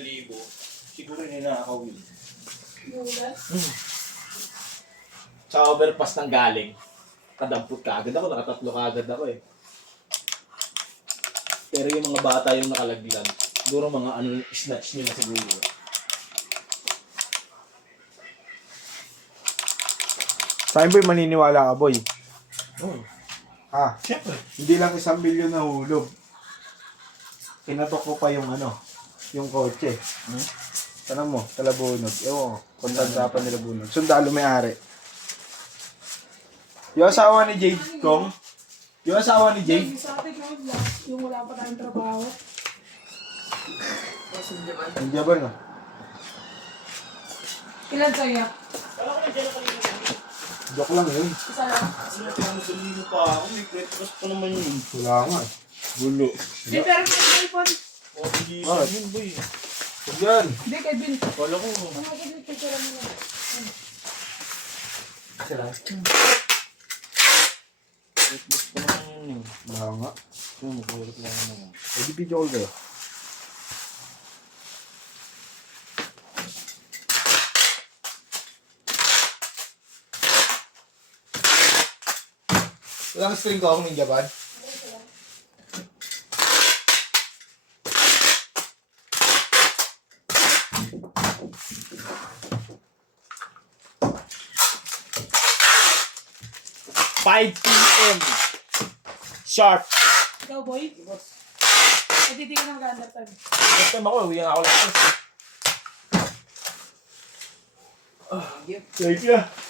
1,000. Siguro ninakaw yun. Sa overpass ng galing. Kadampot ka agad ako, nakatatlo ka agad ako eh. Pero yung mga bata yung nakalaglag. Siguro mga ano, snatch nila siguro. Sa akin boy, maniniwala ka boy. Oo. Ah, Siyempre. hindi lang 1 milyon na hulog. Pinatok ko pa yung ano, yung kotse. Tanong mo, Talabunod. Ewan ko, kontansa pa nila Bunod. Sundalo may-ari. Yung asawa ni Jade Kong. Yung asawa ni Jade. Sa atin yung wala pa tayong trabaho. Hindi ba no? Ilan sa'yo? Joke lang yun. Isa lang. Ano pa ako, may breakfast pa naman yun. Wala nga eh. Gulo. Di, pero may cellphone. Oh, hindi Bakit? yun boy. Huwag yan. Hindi, kay Bill. Wala ko. Ano ka din, picture mo lang. Sila. Breakfast pa naman yun. Wala nga. Yung magulot lang naman. Eh, di video call kayo. Walang string ko akong ninja bad. PM sharp. Ikaw, boy? Hindi ka ng ganda time. Next time ako, uwi na ako lang. Thank you.